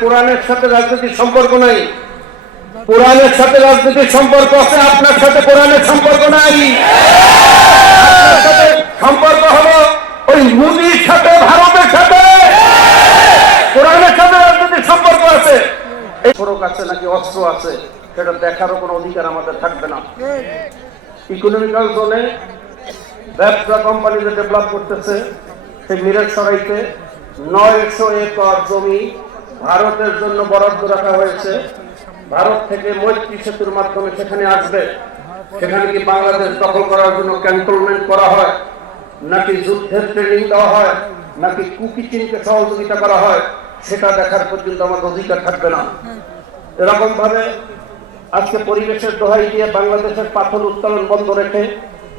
কোরআনের সাথে রাজনীতির সম্পর্ক নাই। কোরআনের সাথে রাজনীতির সম্পর্ক আছে, আপনার সাথে কোরআনের সম্পর্ক নাই। সম্পর্ক হলো ওই মোদির সাথে, ভারতের সাথে। কোরআনের সাথে রাজনীতির সম্পর্ক আছে। এই ফরক আছে নাকি, অস্ত্র আছে, সেটা দেখারও কোনো অধিকার আমাদের থাকবে না। ইকোনমিক্যাল জোনে ব্যবসা কোম্পানি যে ডেভেলপ করতেছে, সেই মিরেট সরাইতে নয়শো একর জমি ভারতের জন্য বরাদ্দ রাখা হয়েছে। ভারত থেকে মৈত্রী সেতুর মাধ্যমে সেখানে আসবে। সেখানে কি বাংলাদেশ দখল করার জন্য ক্যান্টনমেন্ট করা হয়? নাকি যুদ্ধের ট্রেনিং দেওয়া হয়? নাকি কুকি চিনকে সহযোগিতা করা হয়? সেটা দেখার পর্যন্ত আমাদের অধিকার থাকবে না। এরকম ভাবে আজকে পরিবেশের দোহাই দিয়ে বাংলাদেশের পাথর উত্তোলন বন্ধ রেখে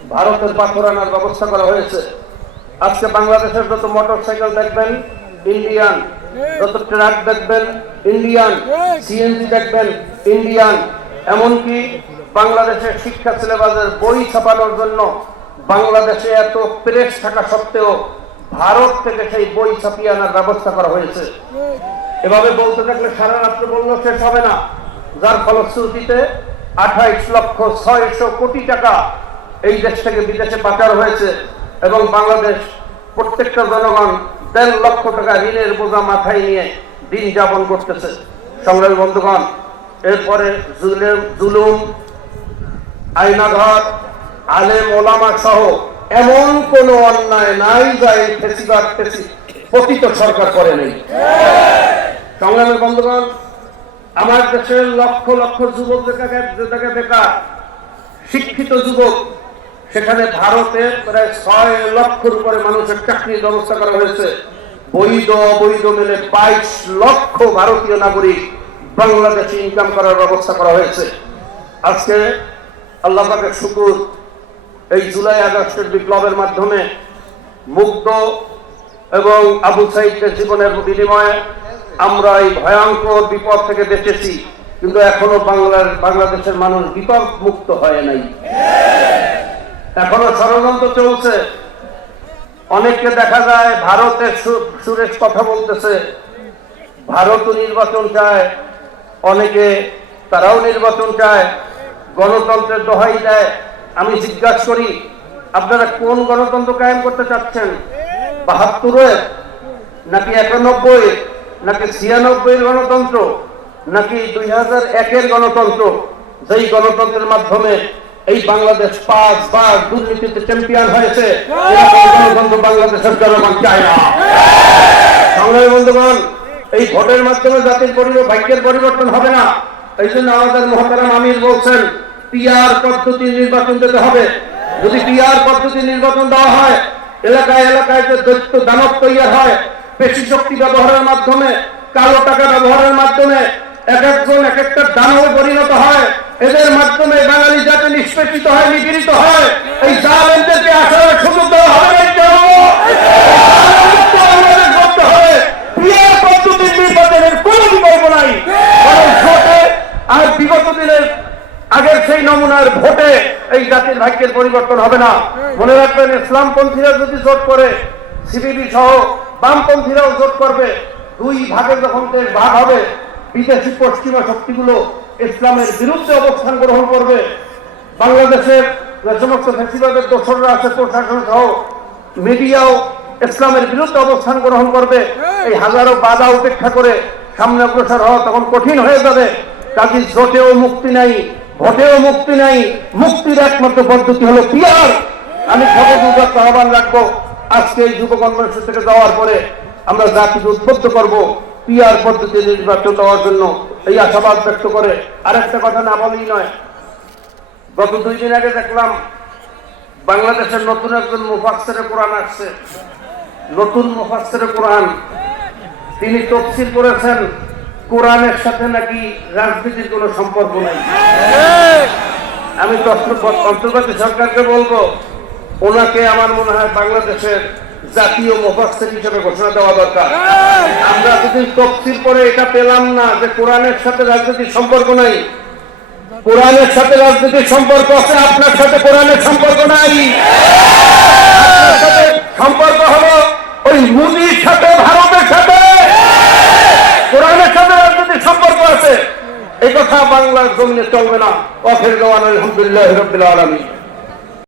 ভারতের পাথর আনার ব্যবস্থা করা হয়েছে। আজকে বাংলাদেশের যত মোটর সাইকেল দেখবেন ইন্ডিয়ান যত ট্রাক দেখবেন ইন্ডিয়ান সিএনজি দেখবেন ইন্ডিয়ান। এমনকি বাংলাদেশের শিক্ষা সিলেবাসের বই ছাপানোর জন্য বাংলাদেশে এত প্রেস থাকা সত্ত্বেও ভারত থেকে সেই বই ছাপিয়ে আনার ব্যবস্থা করা হয়েছে। এভাবে বলতে থাকলে সারা রাত্র বললেও শেষ হবে না। যার ফলশ্রুতিতে আঠাইশ লক্ষ ছয়শো কোটি টাকা এই দেশ থেকে বিদেশে পাচার হয়েছে এবং বাংলাদেশ প্রত্যেকটা জনগণ দেড় লক্ষ টাকা ঋণের বোঝা মাথায় নিয়ে দিন যাপন করতেছে। সংগ্রামী বন্ধুগণ, এরপরে জুলেম আইনাঘর আলেম, ওলামা সহ এমন কোন অন্যায় নাই যা এই ফেসিবাদ সরকার করে নেই। সংগ্রামের বন্ধুগণ, আমার দেশের লক্ষ লক্ষ যুবক যেটাকে বেকার, শিক্ষিত যুবক সেখানে ভারতে প্রায় ছয় লক্ষর উপরে মানুষের চাকরির ব্যবস্থা করা হয়েছে। বৈধ, অবৈধ মিলে বাইশ লক্ষ ভারতীয় নাগরিক বাংলাদেশে ইনকাম করার ব্যবস্থা করা হয়েছে। আজকে আল্লাহ পাকের শুকুর, এই জুলাই আগস্টের বিপ্লবের মাধ্যমে মুক্ত এবং আবু সাইদের জীবনের বিনিময়ে আমরা এই ভয়ঙ্কর বিপদ থেকে বেঁচেছি। কিন্তু এখনও বাংলার বাংলাদেশের মানুষ বিপদ মুক্ত হয় নাই। এখনও ষড়যন্ত্র চলছে। অনেককে দেখা যায় ভারতের সুরেশ কথা বলতেছে। ভারতও নির্বাচন চায়। অনেকে তারাও নির্বাচন চায়। গণতন্ত্রের দোহাই দেয়। আমি জিজ্ঞাসা করি, আপনারা কোন গণতন্ত্র কায়েম করতে চাচ্ছেন? বাহাত্তরের? নাকি একানব্বই নাকি ছিয়ানব্বই গণতন্ত্র? নাকি দুই হাজার একের গণতন্ত্র? যেই গণতন্ত্রের মাধ্যমে এই বাংলাদেশ পাঁচ বার দুর্নীতিতে চ্যাম্পিয়ন হয়েছে। গণতন্ত্র বাংলাদেশের জনগণ চায় না। সংগ্রামী বন্ধুগণ এই ভোটের মাধ্যমে জাতির পরিবর্তন ভাগ্যের পরিবর্তন হবে না। এই জন্য আমাদের মহতারাম আমির বলছেন পিআর পদ্ধতি নির্বাচন দিতে হবে। যদি পিআর পদ্ধতি নির্বাচন দেওয়া হয় এলাকায় এলাকায় যে দৈত্য দানব তৈরি হয় পেশি শক্তি ব্যবহারের মাধ্যমে কালো টাকা ব্যবহারের মাধ্যমে এক একজন এক একটা দানবে পরিণত হয় এদের মাধ্যমে বাঙালি জাতি নিষ্পেষিত হয়, নিপীড়িত হয়। এই জালেমদেরকে আসার সুযোগ দেওয়া কেন? আগের সেই নমুনার ভোটে এই জাতির পরিবর্তন হবে না। যদি করে করবে। দুই যখন হবে, বিদেশি পশ্চিমা শক্তিগুলো ইসলামের বিরুদ্ধে অবস্থান গ্রহণ করবে। বাংলাদেশের যে সমস্ত ফেসিবাদের দোসররা আছে, প্রশাসন সহ মিডিয়াও ইসলামের বিরুদ্ধে অবস্থান গ্রহণ করবে। এই হাজারো বাধা উপেক্ষা করে সামনে অগ্রসর হওয়া তখন কঠিন হয়ে যাবে। কাজী জোটেও মুক্তি নাই, ভোটেও মুক্তি নাই, মুক্তির একমাত্র পদ্ধতি হলো পিয়ার আমি সর্বদুর্গত আহ্বান রাখব, আজকে এই যুব কনভেনশন থেকে যাওয়ার পরে আমরা জাতিকে উদ্বুদ্ধ করব পিয়ার পদ্ধতি নির্বাচন দেওয়ার জন্য। এই আশাবাদ ব্যক্ত করে আরেকটা কথা না বলেই নয়। গত দুই দিন আগে দেখলাম বাংলাদেশের নতুন একজন মুফাসের কোরআন আসছে। নতুন মুফাসের কোরআন। তিনি তফসিল করেছেন, কোরআনের সাথে নাকি রাজনীতির কোনো সম্পর্ক নাই। আমি তো অন্তর্গত সরকারকে বলব, ওনাকে আমার মনে হয় বাংলাদেশের জাতীয় মুফাসের হিসেবে ঘোষণা দেওয়া দরকার। আমরা যদি তফসিল করে এটা পেলাম না যে কোরআনের সাথে রাজনীতির সম্পর্ক নাই কোরআনের সাথে রাজনীতির সম্পর্ক আছে আপনার সাথে কোরআনের সম্পর্ক নাই। সাথে সম্পর্ক হলো ওই মোদির সাথে ভারতের সাথে। কোরআনের সাথে রাজনীতির সম্পর্ক আছে। এই কথা বাংলার জমিনে চলবে না। অফের দেওয়ান আলহামদুলিল্লাহ রবিল আলমী